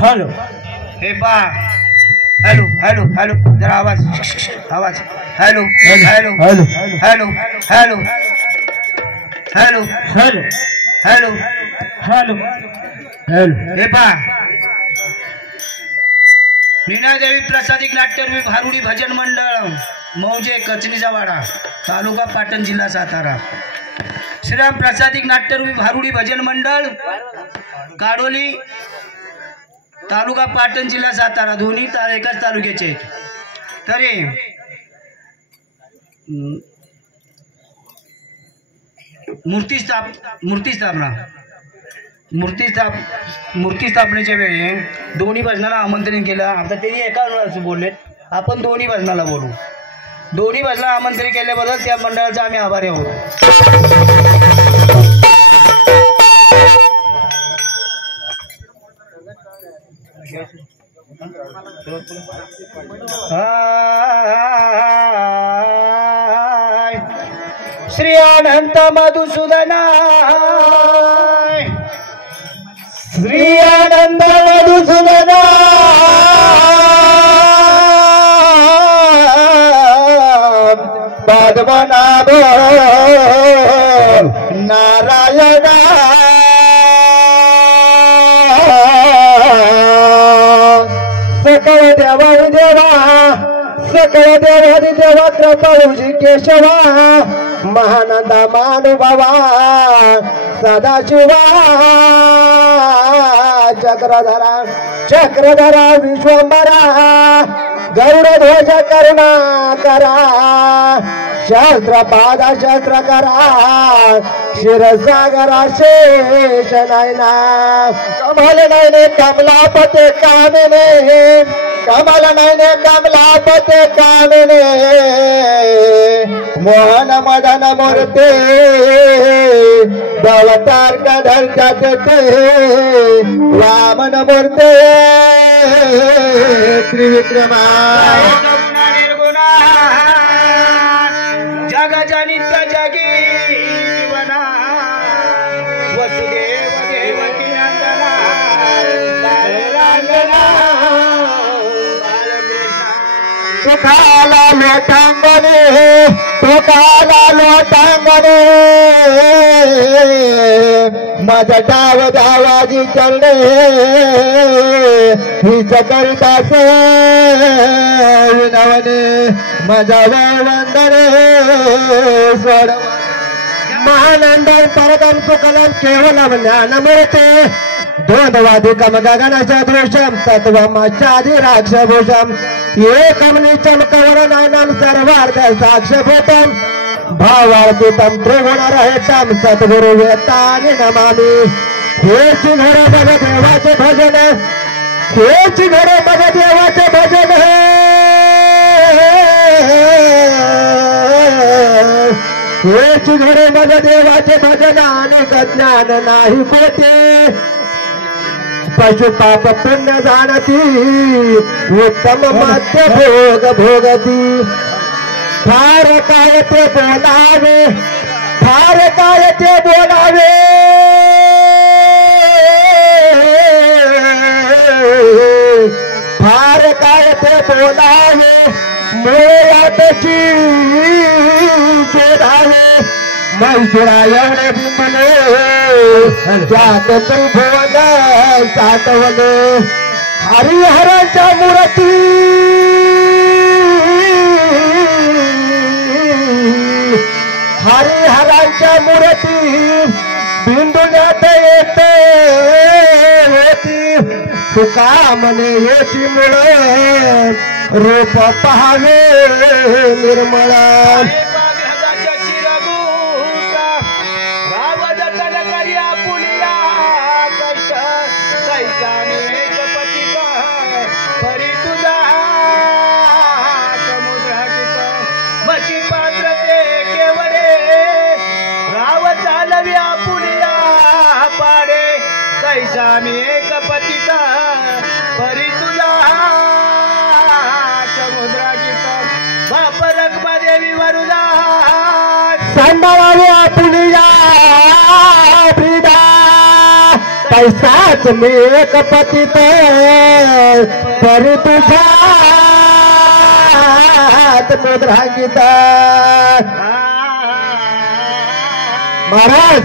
Hello हे पा hello hello hello जरा आवाज आवाज hello hello hello hello hello hello hello hello hello hello हे पा मीनादेवी प्रसादिक नाट्यरूपी भारुडी भजन मंडळ मौजे कचनीचा वाडा तालुका पाटण जिल्हा सातारा। श्रीराम प्रसादिक नाट्यरूपी भारुडी भजन मंडळ काडोली तालुका पाटण जिल्हा सातारा दोन्ही एकाच तालुक्याचे आहेत। तरी मूर्ती स्थापनेच्या वेळी दोन्ही भजनाला आमंत्रण केलं। आता त्यांनी एका बोललेत, आपण दोन्ही भजनाला बोलू। दोन्ही भजनाला आमंत्रण केल्याबद्दल त्या मंडळाचा आम्ही आभारी आहोत। श्री अनंत मधुसूदना श्री अनंत मधुसूदना पद्मनाभ नारायणा सकळ देवाई देवा सकळ देवादी देवा कृपाळूजी केशवा महानंदा मानुभावा सदाशिवा चक्रधरा विश्वंभरा गरुड ध्वज करुणा करा शास्त्रपादा शस्त्र करा क्षीरसागरा शेष नयना कमल नयने कमलापते कामिने कमल नयने कमलापते कामिने मोहन मदन मूर्ते दवतार कधर जाते वामन मूर्ते त्रिविक्रमा जग जनित जगी जीवना वसुदेव देवकी नंदना बालरांगना सुखाला लोटांगणे सुखाला लोटांगणे माझा डाव दावाजी चरणे हीच करितास विनवणे माझा वंदने सोड महानंद परदम सुकलम केवलम ज्ञानमूर्ते द्वंद्वाधिकम गगनस्य दृश्यम तत्वमश्चादि राक्षभूषम एकम नित्यम कवरनयनम सर्वार्थ साक्षभूतम भावार्थितम त्रिगुणरहितम सद्गुरु वेत्तानि नमामि। हेच घर बघ देवाचे भजन हेच घर बघ देवाचे भजन हेच घर बघ देवाचे भजन अनेक ज्ञान नाही कोटे पशु पाप पुण्य जाणती उत्तम मध्य भोग भोगती फार काय ते बोलावे फार काय ते बोलावे फार काय ते बोलावे मुळातची शोधावे मैसुरा एवढे बिंबले त्यात त्रिभुवन साठवले हरिहरांच्या मूर्ती हरिहरांच्या मूर्ती बिंदुण्यात येते होती तुका म्हणे येची मुळे रूप पहावे निर्मळ राव जतन करिया पुलिया कष्ट कैसा सांभाळावे आपुलिया पैसाच मी एक पतित करू तुझ्या मुद्रांकित महाराज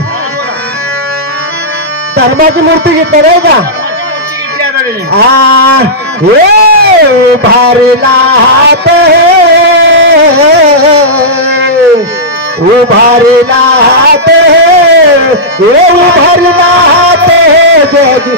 धर्माची मूर्ती घेतली रे का हे भारीला हात उभारीला हात हे उभारीला हात जगी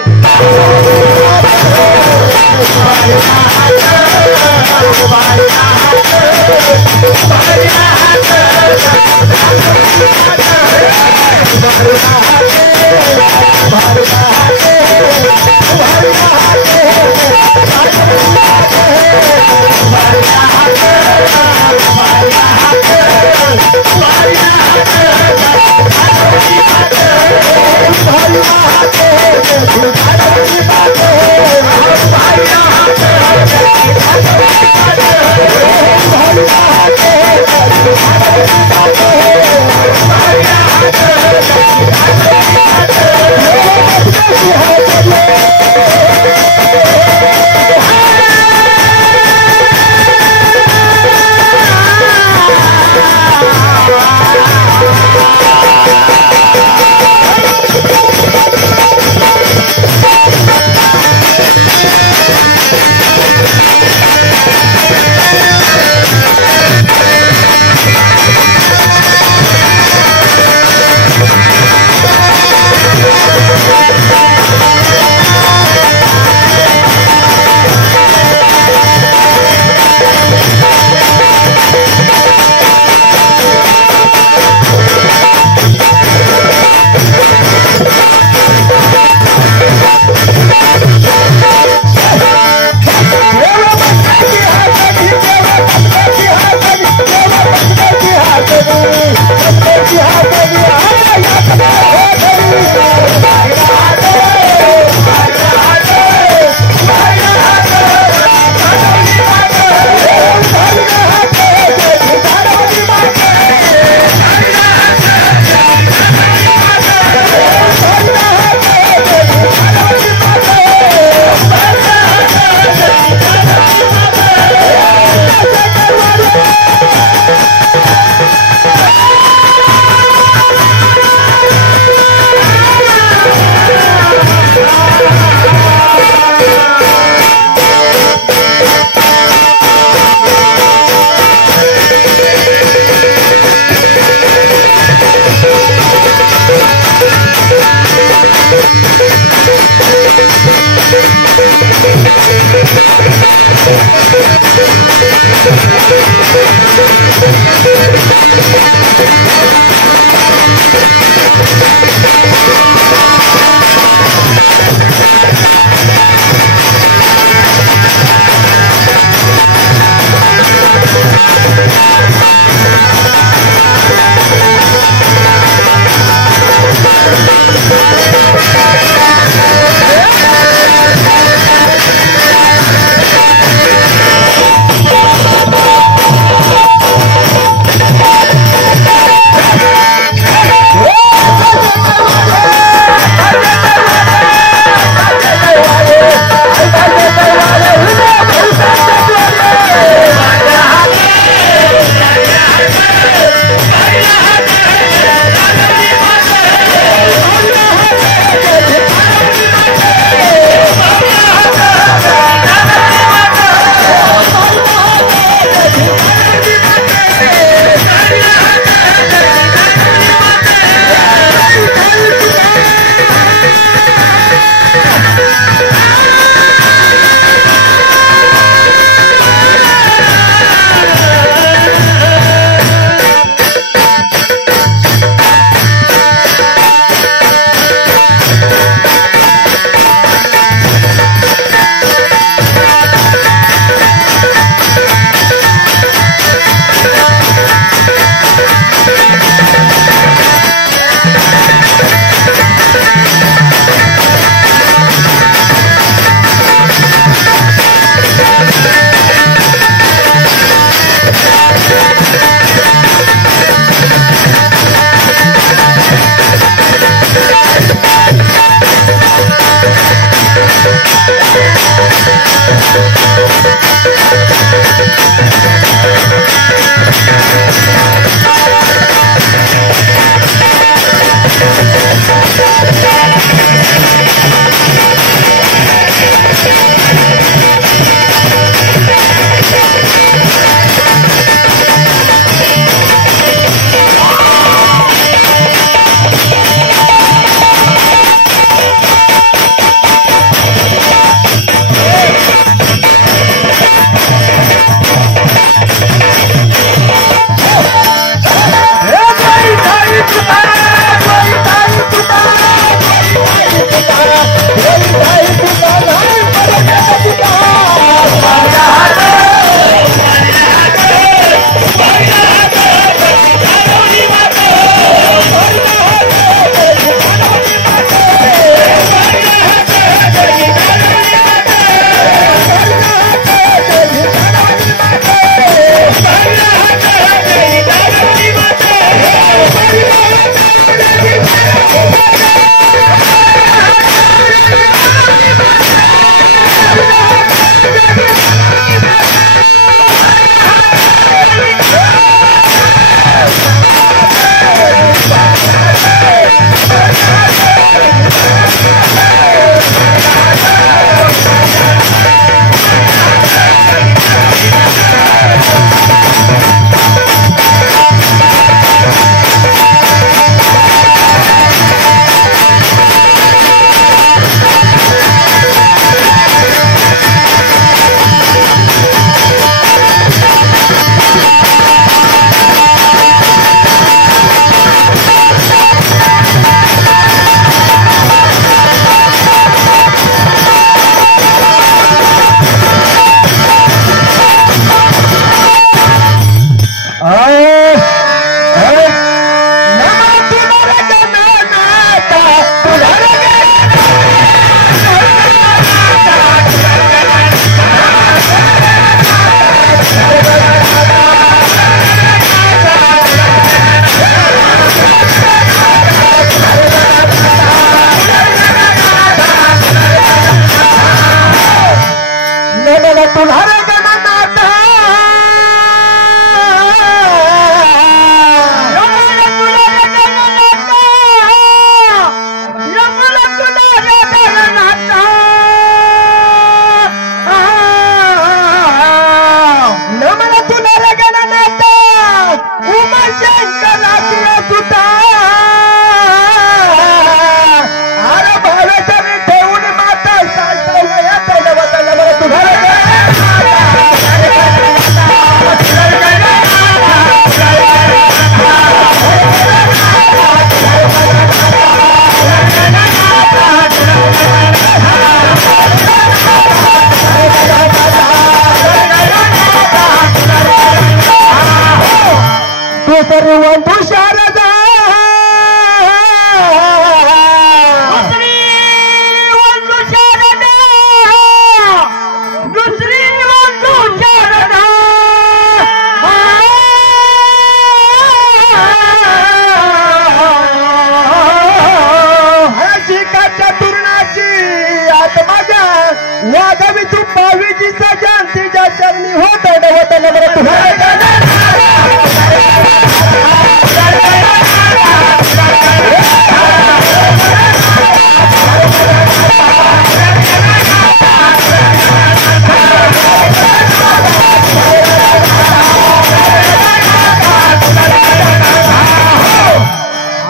वाघवी तू पावीची सजान तिच्या चरणी होत डवत नगर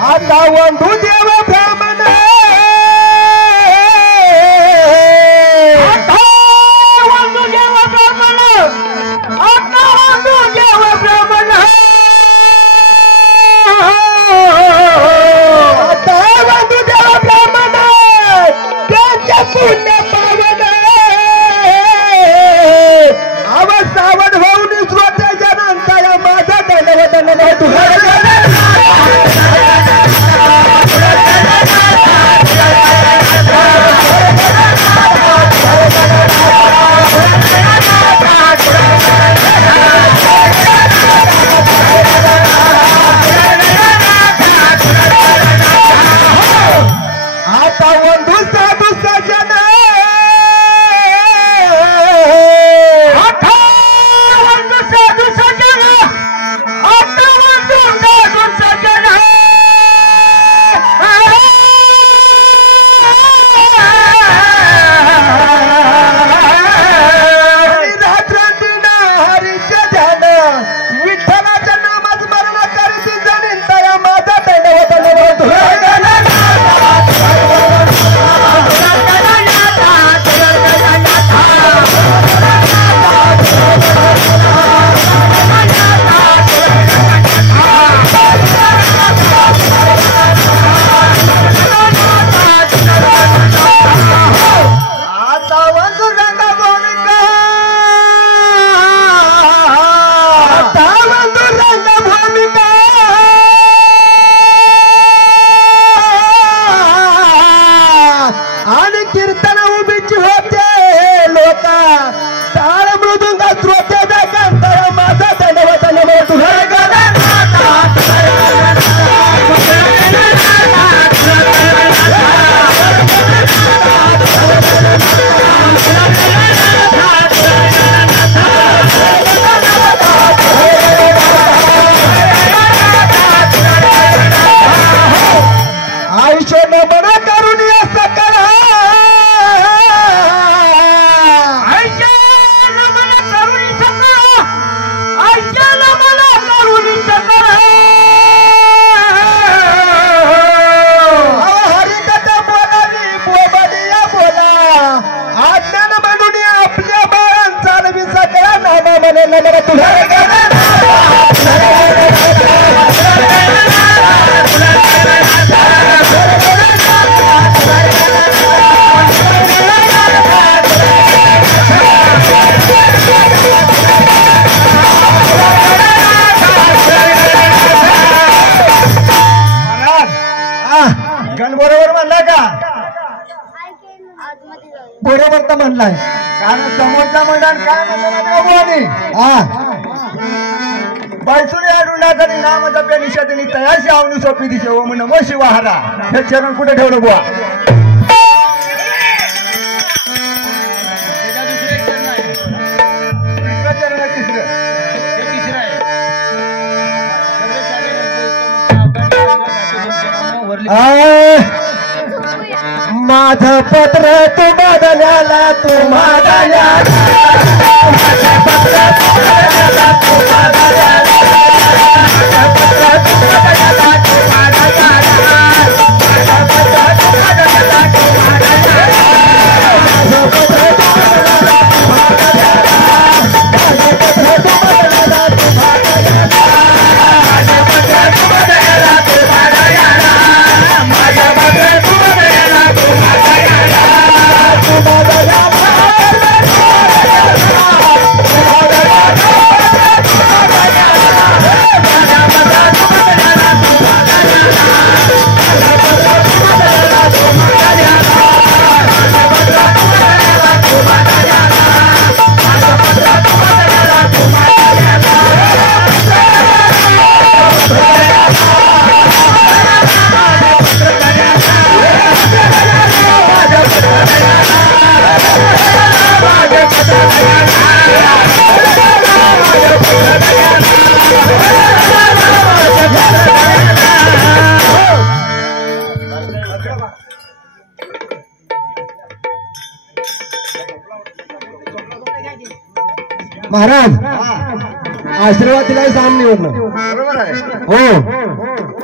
आता वंधू देव ब्राह्मण आता वंधू देव ब्राह्मण आता वंधू देव कीर्तन उभीची होते लोका टाळ मृदुंगा श्रोते कांतर माझा दंडवत नमो तुझा आयुष्य न बना करून सकल हरिकथा बोलावी बोबडिया बोला आज्ञान म्हणून आपल्या बाळां चालवी सगळ्या नामा म्हणे नमन तुझ्या गण बरोबर म्हणला का बरोबर तर म्हणलाय कारण समोरचा मैदान काय बैसुरी आढळण्यासाठी नाम जप्या निषादनी तयाशी आवनी सोपी दिशे ओम नमो शिवाहारा हे चरण कुठे ठेवलं बुवा चरण तिसरं माझ पत्र तू बदल्याला तू बदल्याला माझ पत्र तू बदल्याला तू बदल्याला माझ पत्र तू बदल्याला तू बदल्याला माझ पत्र तू बदल्याला तू बदल्याला माझ पत्र तू बदल्याला तू बदल्याला माझ पत्र तू बदल्याला तू बदल्याला माझ पत्र तू बदल्याला तू बदल्याला माझ पत्र तू बदल्याला तू बदल्याला महाराज आशीर्वाद दिलाय सामने बरोबर आहे हो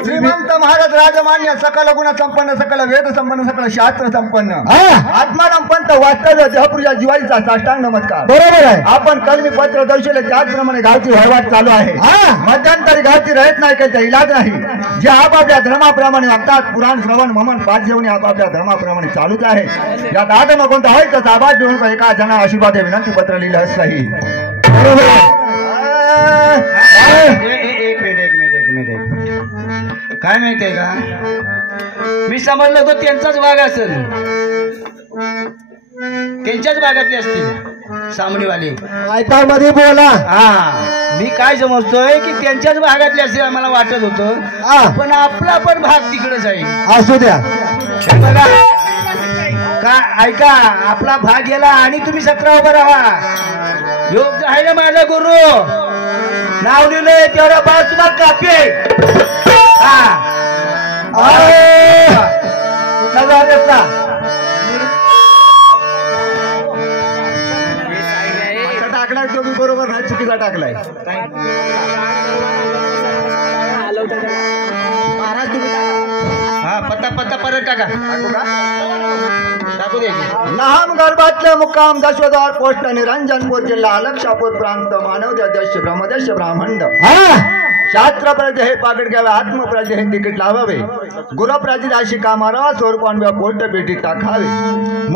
श्रीमंत महाराज राजमान्य सकल गुण संपन्न सकल वेद संपन्न सकल शास्त्र संपन्न आत्माराम पंत वास्तव्य देहपुरुषा जिवाईचा साष्टांग नमस्कार बरोबर आहे आपण कलमी पत्र दर्शवले त्याचप्रमाणे गावची वळवाट चालू आहे मध्यंतरी गावची रहित नाही काही इलाज नाही जे आपापल्या धर्माप्रमाणे वागतात पुराण श्रवण ममन पाठ जेवणे आपापल्या धर्माप्रमाणे चालूच आहे यात आगम कोणता होय त्याचा आवाज देऊन एका जना आशीर्वाद विनंती पत्र लिहिलं असंही एक मिनिट काय माहितीये का मी समजलं होतं त्यांचाच भाग असेल त्यांच्याच भागातले असतील सामनेवाले मध्ये बोला मी काय समजतोय की त्यांच्याच भागातले असतील आम्हाला वाटत होतं पण आपला पण भाग तिकडेच आहे असू द्या बघा का ऐका आपला भाग गेला आणि तुम्ही 17 उभं राहा योग आहे ना माझा गुरु नाव लिहिलंय तेवढा बाळ तुम्हाला कापी आहे टाकलाय तो मी बरोबर नाही चुकीचा टाकलाय महाराज पत्ता परत टाका टाकू दे लहान गर्भातले मुक्काम दशवद्वार पोस्ट निरंजनपूर जिल्हा लक्षापूर प्रांत मानव देश ब्रह्मदेश ब्राह्मण शास्त्रप्रजे हे पाकिट घ्यावे आत्मप्रजे हे तिकीट लावावे गुरुप्रजे अशी कामारा स्वरूपांव्या पोस्ट पेटीत टाकावे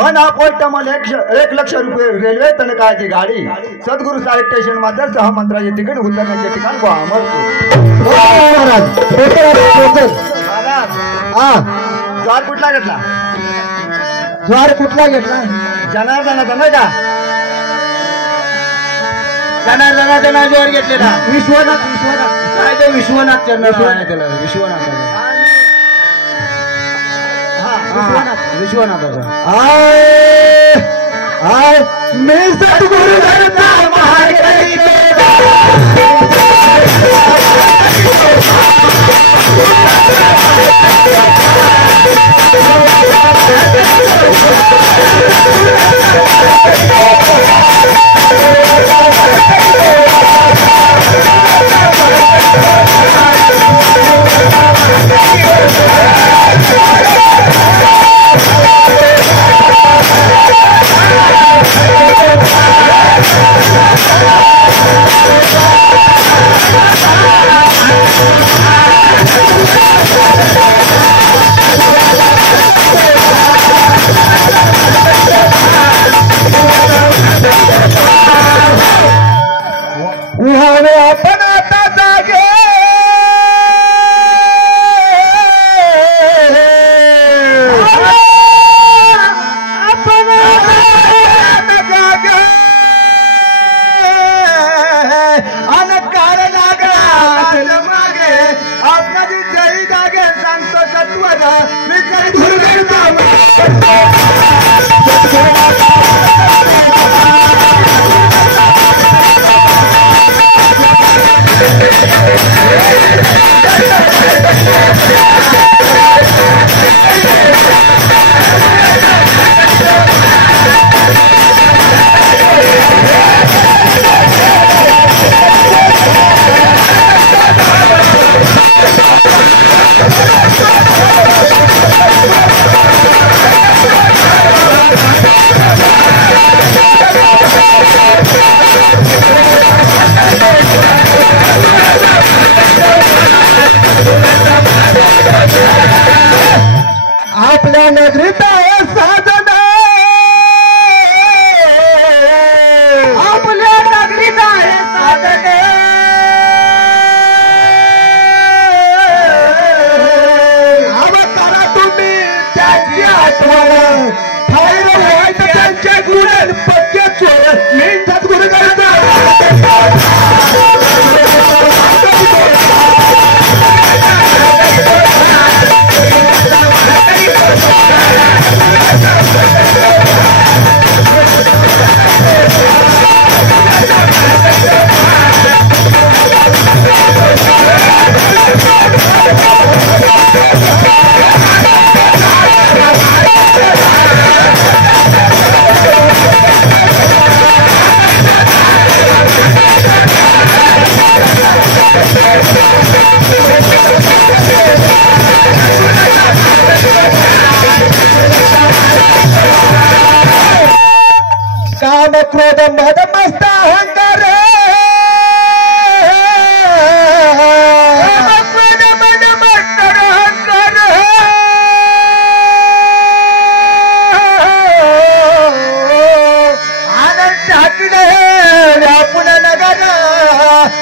मन हा पोस्ट मला 1 लाख रुपये रेल्वे तनकाची गाडी सद्गुरु साहेब स्टेशन मात्र सहमंत्राचे तिकीट उतरण्याचे ठिकाण द्वार कुठला घेतला ज्वार कुठला घेतला जनार्दनाचा नाही का जनार्दनाचा नाव ज्वार घेतलेला विश्वनाथ विश्वनाथ काय ते विश्वनाथ त्याला विश्वनाथ विश्वनाथाचा आय मी सद्गुरु धरता महागरी आपण आता जागे आपण जागे अनकार लागला मागे आपली जई जागे सांगतो सत्वर मी काही आपल्या नगरीचा साधन आपल्या नगरीचा साधन करा तुम्ही त्याची आठवण त्यांच्या गुण पक्के चोर मी सद्गुरु करता काम क्रोध मद मस्त अहंकार क्रोध मद मस्त अहंकार आनंद ठाकरे व्यापुन नगर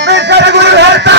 मी सद्गुरु धरता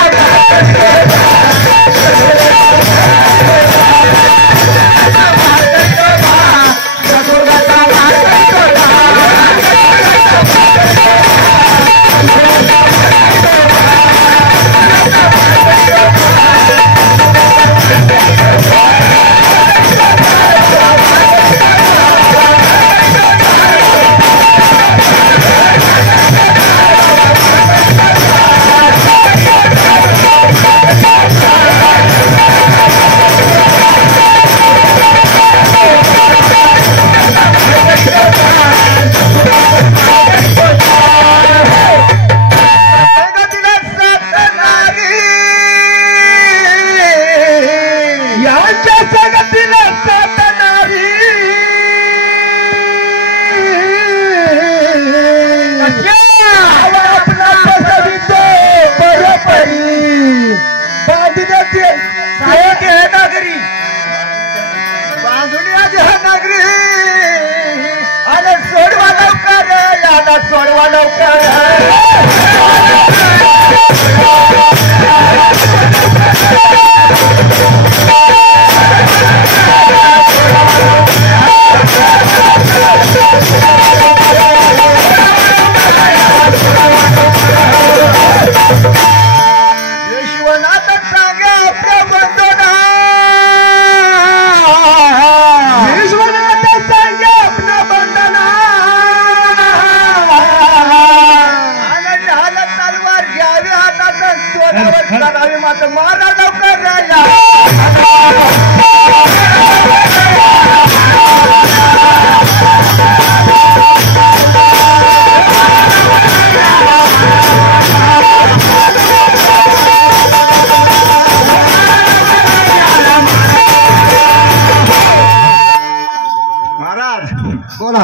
महाराज बोला.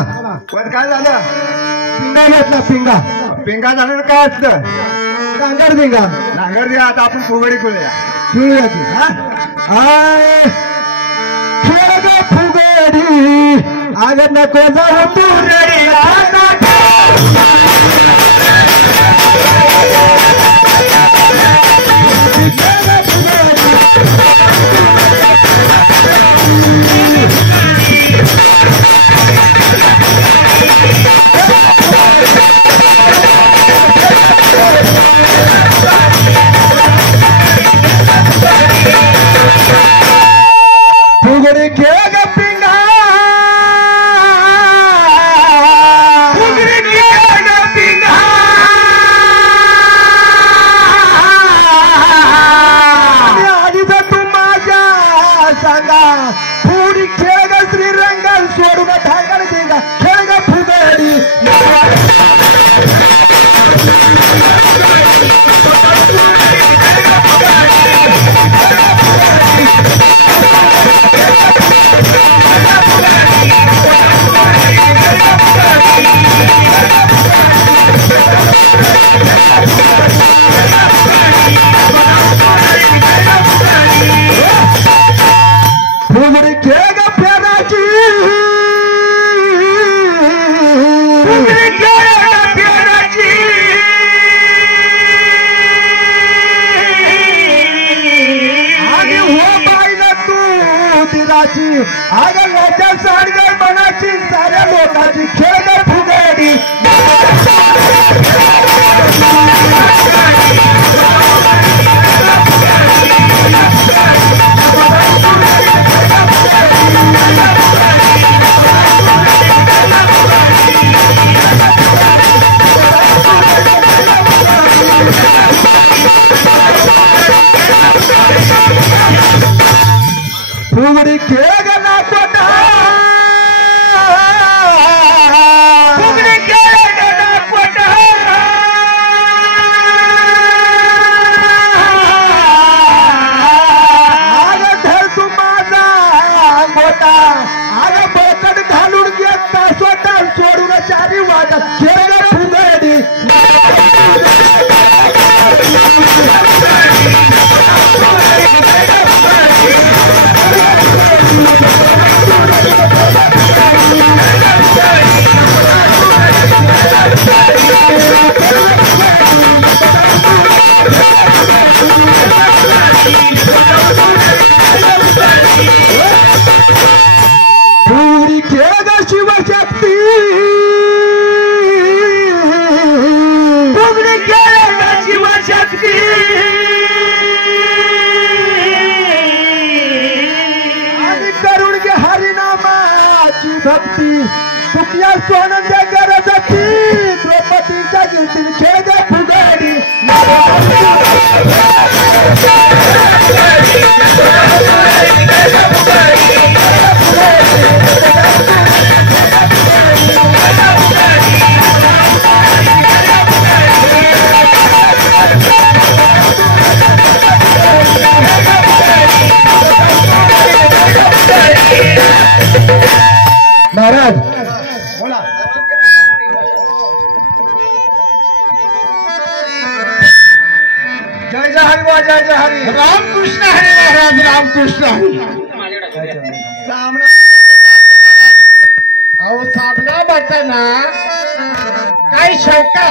पण काय झालं पिंगा घेतला पिंगा. पिंगा झालं काय असतं नांगर पिंगा नांगर द्या आता आपण फुगडी खेळूया खेळूया की. आय खेळ ग फुगडी आग नको जाऊ तू रेडीला. फुगडी खेळ ग पिंगा. फुगडी खेळ ग पिंगा. आधी तर तू माझ्या सांगा फुगडी खेळ ग श्रीरंग सोडून ढाकण पिंगा खेळ ग फुगडी. फुगडी खेळ ग फेराची. फुगडी खेळ ग फेराची. आणि हो बाईला तू दिराची आग याच्या साडगर बनाची साऱ्या लोकांची खेळ ग फुगडी. फुगडी खेळ ग नाकोटा. फुगडी खेळ ग नाकोटा. आग धर तू माझा मोठा आग बळकट घालून घेता स्वतः सोडून चारी वाटत खेळ ग फुगडी. फुगडी खेळ ग शिवशक्ती. फुगडी खेळ ग शिवशक्ती. आणि करून घे हरिनामाची भक्ती तुझ्या सोनंद्या गरजती द्रौपदीच्या गिरतील खेळ ग फुगडी. महाराज बोला जय जय हरी वा जय जय हरी. रामकृष्ण हरी महाराज रामकृष्ण हरी. सामना अहो सामना म्हणताना काही शंका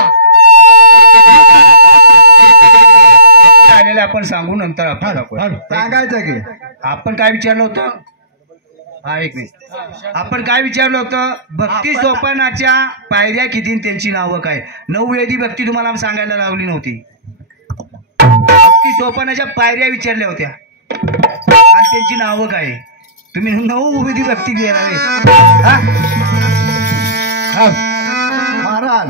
आलेले आपण सांगू नंतर आपण दाखवूया. सांगायचं की आपण काय विचारलं होतं. हा एक मिनिट. आपण काय विचारलं होतं. भक्ती सोपानाच्या पायऱ्या किती त्यांची नावं काय. 9 वेदी भक्ती तुम्हाला सांगायला लावली नव्हती. भक्ती सोपानाच्या पायऱ्या विचारल्या होत्या आणि त्यांची नावं काय. तुम्ही 9 वेदी भक्ती घेणारे. महाराज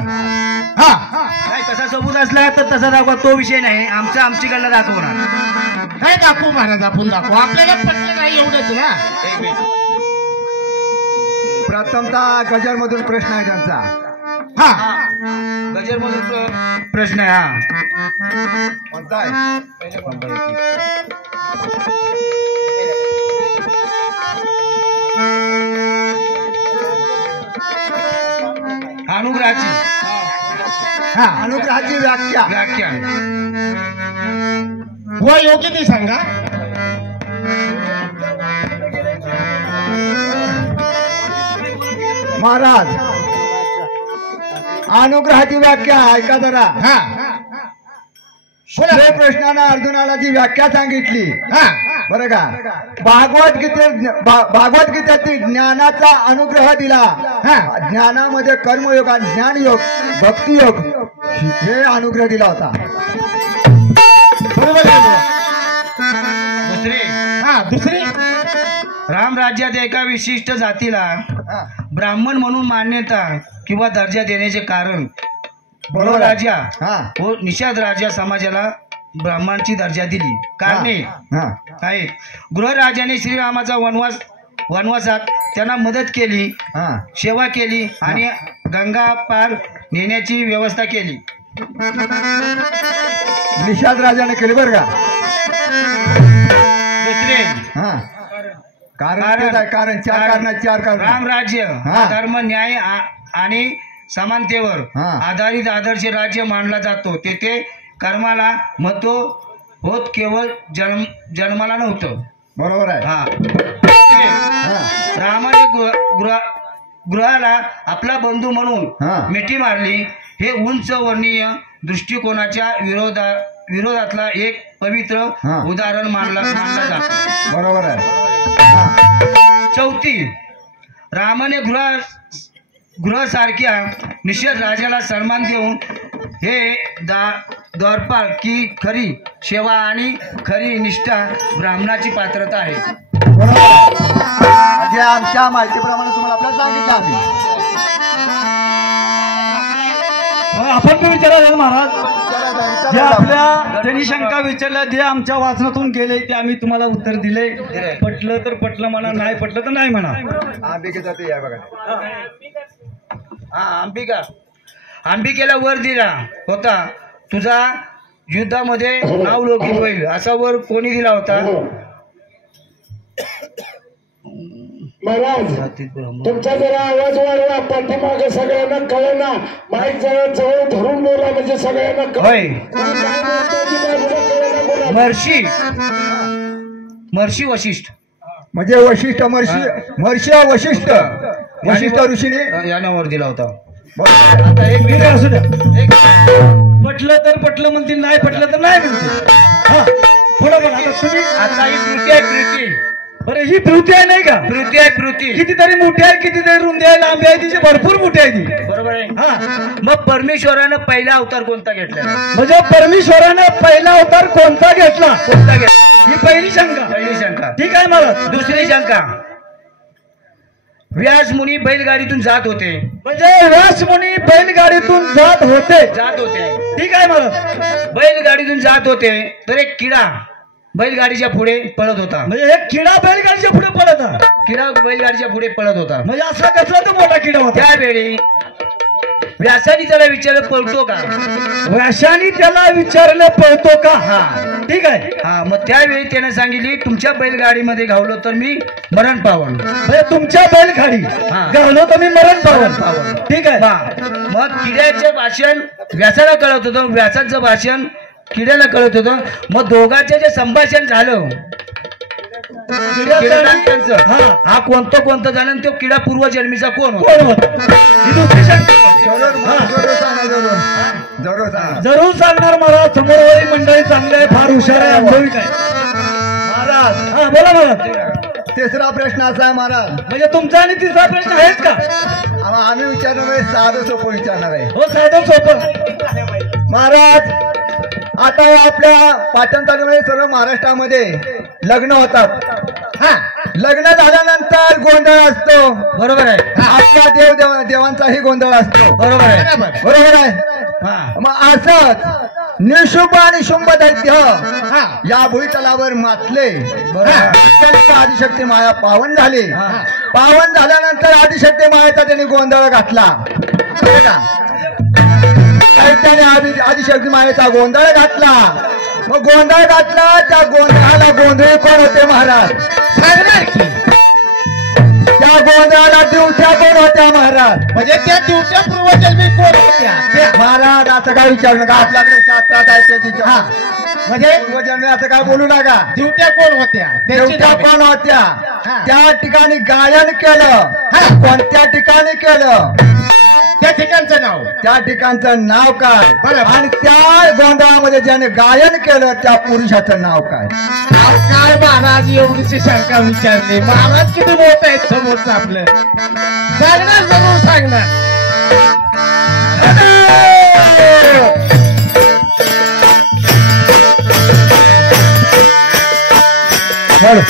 काय तसा सबूत असला तर तसा दाखवा. तो विषय नाही. आमच्याकडनं दाखवणार. काय दाखवू महाराज आपण दाखवू. आपल्याला पटलं नाही एवढंच ना. एक मिनिट. प्रथमतः गजर मधून प्रश्न आहे त्यांचा. हा गजर मधून प्रश्न आहे. हा कोणता आहे अनुग्रहाची हा अनुग्रहाची व्याख्या व्याख्या व योग्य ती सांगा. महाराज अनुग्रहाची व्याख्या ऐका जरा. हा श्री कृष्णानं अर्जुनाला जी व्याख्या सांगितली हा बरं का, भागवत गीतेतील ज्ञानाचा अनुग्रह दिला. ज्ञानामध्ये कर्मयोग आणि ज्ञानयोग भक्तियोग हे अनुग्रह दिला होता. बरोबर आहे. दुसरे हा दुसरी राम राज्यात एका विशिष्ट जातीला ब्राह्मण म्हणून मान्यता किंवा दर्जा देण्याचे कारण बरोबर आहे. राजा हा व निषाद राजा समाजाला ब्राह्मणाची दर्जा दिली. कारणे हा आहेत. गृहराजाने श्रीरामाचा वनवासात त्यांना मदत केली, हा सेवा केली आणि गंगा पार नेण्याची व्यवस्था केली. निषाद राजाने केली बरं का. दुसरे हा कारण तेच आहे. कारण चार कारण चार कारण. रामराज्य हा. धर्म न्याय आणि समानतेवर हा. आधारित आदर्श राज्य मानला जातो. तेथे कर्माला महत्व होत केवळ जन्माला नव्हतं. बरोबर आहे. हा हा रामाने गृहाला आपला बंधू म्हणून हा. मिठी मारली. हे उंच वर्णीय दृष्टिकोनाच्या विरोधातला एक पवित्र हा. उदाहरण मानला जातो. बरोबर आहे. हा चौथी रामाने गृहासारख्या निषेध राजाला सन्मान देऊन हे द्वारपाल की खरी सेवा आणि खरी निष्ठा ब्राह्मणाची पात्रता आहे. बरोबर आहे. जे आमच्या माहितीप्रमाणे तुम्हाला आपल्याला सांगितलं आम्ही. आपण पण विचारायला महाराज, जे आपल्या त्यांनी शंका विचारल्या, जे आमच्या वाचनातून गेले ते आम्ही तुम्हाला उत्तर दिले. पटलं तर पटलं म्हणा, नाही पटलं तर नाही म्हणा. अंबिकेचा ते आहे बघा. हा अंबिकेला वर दिला होता, तुझा युद्धामध्ये नाव लौकिक होईल, असा वर कोणी दिला होता? महाराज तुमचा जरा आवाज वाढवा, पाठीमागे सगळ्यांना कळेना. माईक जरा जवळ धरून बोला म्हणजे सगळ्यांना होय. बोला. महर्षी वशिष्ठ म्हणजे वशिष्ठ महर्षी वशिष्ठ ऋषीने याने वर दिला होता. आता एक मिनिट असू द्या. पटलं तर पटलं म्हणतील, नाही पटलं तर नाही म्हणतील. हा पुढे बघा. आता तुम्ही आता ही कृती आहे, कृती. बरं ही पृथ्वी आहे नाही का? कृती आहे, कृती. कितीतरी मोठी आहे, कितीतरी रुंदी आहे, लांबी आहे, तिची भरपूर मोठी आहे ती. बरोबर आहे. हा मग परमेश्वरानं पहिला अवतार कोणता घेतला? म्हणजे परमेश्वरानं पहिला अवतार कोणता घेतला? कोणता घेतला? ही पहिली शंका. पहिली शंका. ठीक आहे मला. दुसरी शंका, व्यास मुनी बैलगाडीतून जात होते. म्हणजे व्यास मुनी बैलगाडीतून जात होते. ठीक आहे मला. बैलगाडीतून जात होते तर एक किडा बैलगाडीच्या पुढे पळत होता. म्हणजे एक किडा बैलगाडीच्या पुढे पळत होता. किडा बैलगाडीच्या पुढे पळत होता. म्हणजे असा कसला तो मोठा किडा होता. त्यावेळी व्यासाने त्याला विचारलं, पळतो का? व्यासाने त्याला विचारलं, पळतो का? हा ठीक आहे. हा मग त्यावेळी त्याने सांगितली, तुमच्या बैलगाडीमध्ये घावलो तर मी मरण पावन. म्हणजे तुमच्या बैलगाडी हा. घाललो तर मी मरण पावन. पावन. ठीक आहे. मग किड्याचे भाषण व्यासाला कळत होतं, व्यासाचं भाषण किड्याला कळत होतं. मग दोघांचे जे संभाषण झालं हा कोणतं जाणून तो किडा पूर्वजन्मीचा कोण होता? जरूर सांगणार महाराज. समोरवरील मंडळी चांगले आहे, फार हुशार आहे, अनुभवी काय. महाराज हा बोला महाराज. तिसरा प्रश्न असा आहे महाराज. म्हणजे तुमचा आणि तिसरा प्रश्न आहेच का? आम्ही विचारणार आहे, साधं सोपं विचारणार आहे. हो साधं सोपं. महाराज आता आपल्या पाटण तालुक्यामध्ये सर्व महाराष्ट्रामध्ये लग्न होतात. हा लग्न झाल्यानंतर गोंधळ असतो. बरोबर आहे. आपल्या देवांचाही गोंधळ असतो. बरोबर आहे. बरोबर आहे. हा मग असंच निशुंभ आणि शुंभ दैत्य या भूतलावर मातले. आदिशक्ती माया पावन झाली. पावन झाल्यानंतर आदिशक्ती मायाचा त्यांनी गोंधळ घातला. दैत्याने आदिशक्ती मायेचा गोंधळ घातला. मग गोंधळ घातला, त्या गोंधळाला गोंधळी कोण होते महाराज? सांगणार की त्या गोंधळाला दिवसा कोण होत्या महाराज? महाराज म्हणजे त्या दिवट्या पूर्वजन्मी कोण होत्या त्या? महाराज असं काय विचारू नका आपल्याकडे शास्त्रात आहे त्याची हा म्हणजे पूर्वजन्मी असं काय बोलू नका दिवट्या कोण होत्या त्यांची देवट्या नावे. कोण होत्या हा. त्या ठिकाणी गायन केलं हा. कोणत्या ठिकाणी केलं त्या ठिकाणचं नाव त्या ठिकाणचं नाव काय बरोबर. आणि त्या गोंधळामध्ये ज्याने गायन केलं त्या पुरुषाचं नाव काय अहो, काय महाराज एवढीची शंका विचारली महाराज किती मोठं आहेत समोरचं आपलं सांगणार जरूर सांगणार बरं